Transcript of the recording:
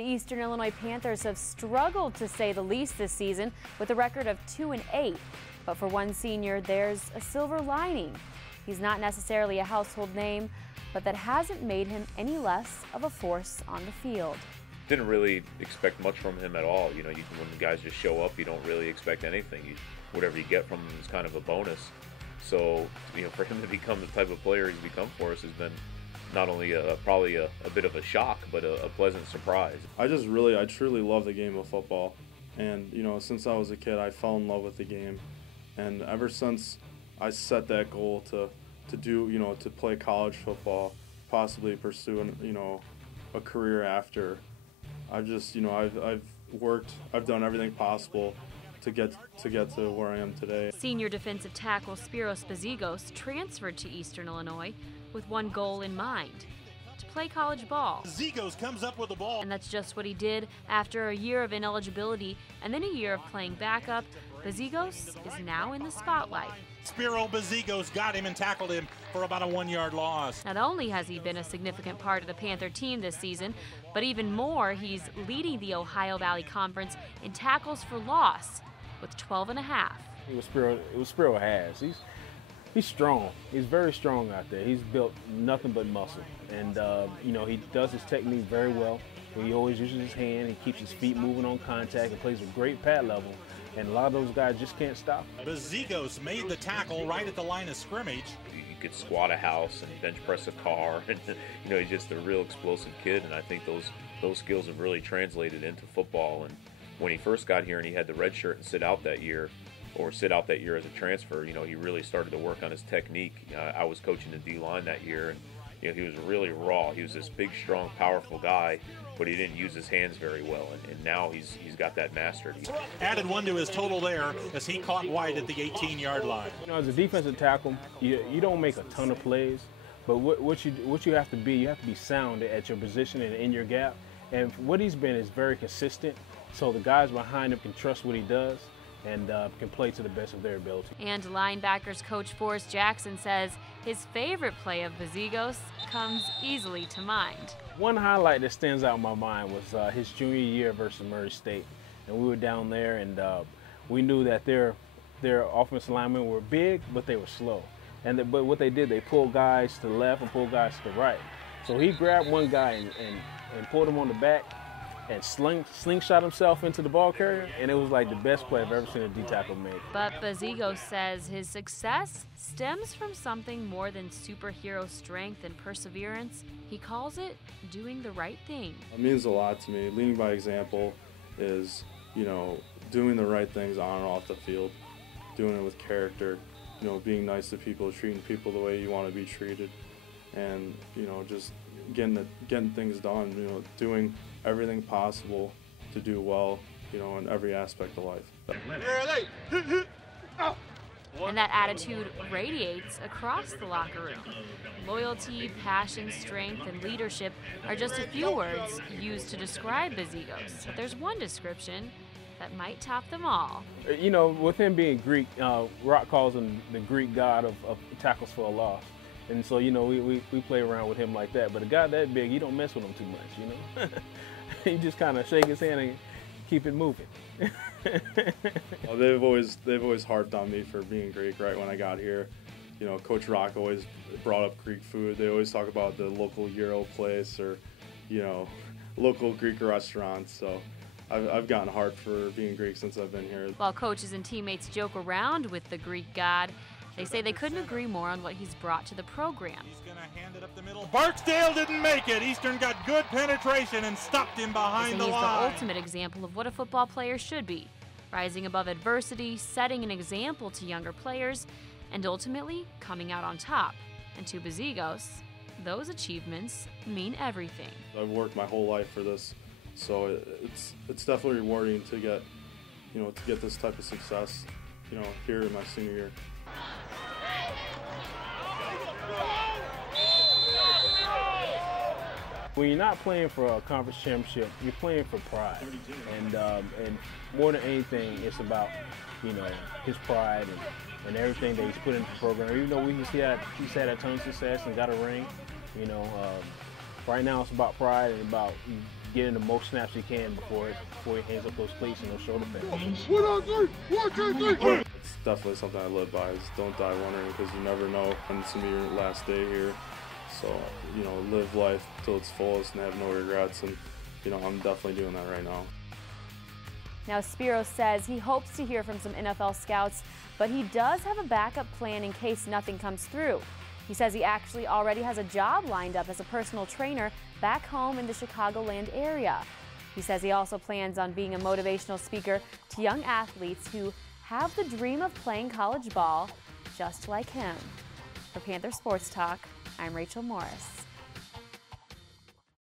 The Eastern Illinois Panthers have struggled to say the least this season with a record of 2-8. But for one senior, there's a silver lining. He's not necessarily a household name, but that hasn't made him any less of a force on the field. Didn't really expect much from him at all. You know, when guys just show up, you don't really expect anything. Whatever you get from him is kind of a bonus. So, you know, for him to become the type of player he's become for us has been not only probably a bit of a shock, but a pleasant surprise. I truly love the game of football. And, you know, since I was a kid, I fell in love with the game. And ever since I set that goal to play college football, possibly pursue a career after, I've done everything possible to get to where I am today. Senior defensive tackle Spyros Bazigos transferred to Eastern Illinois with one goal in mind: to play college ball. Bazigos comes up with the ball. And that's just what he did. After a year of ineligibility and then a year of playing backup, Bazigos is now in the spotlight. Spyros Bazigos got him and tackled him for about a 1-yard loss. Not only has he been a significant part of the Panther team this season, but even more, he's leading the Ohio Valley Conference in tackles for loss with 12.5. It was Spyro has. He's strong. He's very strong out there. He's built nothing but muscle. And, he does his technique very well. He always uses his hand. He keeps his feet moving on contact and plays with great pad level. And a lot of those guys just can't stop. Bazigos made the tackle right at the line of scrimmage. You could squat a house and bench press a car. And, he's just a real explosive kid. And I think those skills have really translated into football. And when he first got here and he had the red shirt and sit out that year as a transfer, he really started to work on his technique. I was coaching the D-line that year, and he was really raw. He was this big, strong, powerful guy, but he didn't use his hands very well, and now he's got that mastered. Added one to his total there as he caught White at the 18-yard line. As a defensive tackle, you don't make a ton of plays, but what you have to be sound at your position and in your gap. And what he's been is very consistent, so the guys behind him can trust what he does and can play to the best of their ability. And linebackers coach Forrest Jackson says his favorite play of Bazigos comes easily to mind. One highlight that stands out in my mind was his junior year versus Murray State. And we were down there, and we knew that their offensive linemen were big, but they were slow. But what they did, they pulled guys to the left and pulled guys to the right. So he grabbed one guy and pulled him on the back and slingshot himself into the ball carrier, and it was like the best play I've ever seen a D-tackle make. But Bazigos says his success stems from something more than superhero strength and perseverance. He calls it doing the right thing. It means a lot to me. Leading by example is, doing the right things on and off the field, doing it with character, being nice to people, treating people the way you want to be treated, and, just getting things done, doing everything possible to do well, in every aspect of life. And that attitude radiates across the locker room. Loyalty, passion, strength, and leadership are just a few words used to describe Bazigos. But there's one description that might top them all. With him being Greek, Rock calls him the Greek god of tackles for a loss. And so, we play around with him like that. But a guy that big, you don't mess with him too much, You just kind of shake his hand and keep it moving. Well, they've always harped on me for being Greek right when I got here. Coach Rock always brought up Greek food. They always talk about the local Euro place or, local Greek restaurants. So I've gotten harped for being Greek since I've been here. While coaches and teammates joke around with the Greek god, they say they couldn't agree more on what he's brought to the program. He's going to hand it up the middle. Barksdale didn't make it. Eastern got good penetration and stopped him behind the line. He's the ultimate example of what a football player should be, rising above adversity, setting an example to younger players, and ultimately coming out on top. And to Bazigos, those achievements mean everything. I've worked my whole life for this, so it's definitely rewarding to get this type of success, here in my senior year. When you're not playing for a conference championship, you're playing for pride, and more than anything, it's about his pride and everything that he's put into the program. Even though he's had a ton of success and got a ring, right now it's about pride and about get in the most snaps he can before he hangs up those cleats and those shoulder pads. 1, 2, 3, 1, 2, 3. It's definitely something I live by, is don't die wondering, because you never know when it's going to be your last day here. So, you know, live life till its fullest and have no regrets, and, you know, I'm definitely doing that right now. Now, Spyros says he hopes to hear from some NFL scouts, but he does have a backup plan in case nothing comes through. He says he actually already has a job lined up as a personal trainer back home in the Chicagoland area. He says he also plans on being a motivational speaker to young athletes who have the dream of playing college ball just like him. For Panther Sports Talk, I'm Rachel Morris.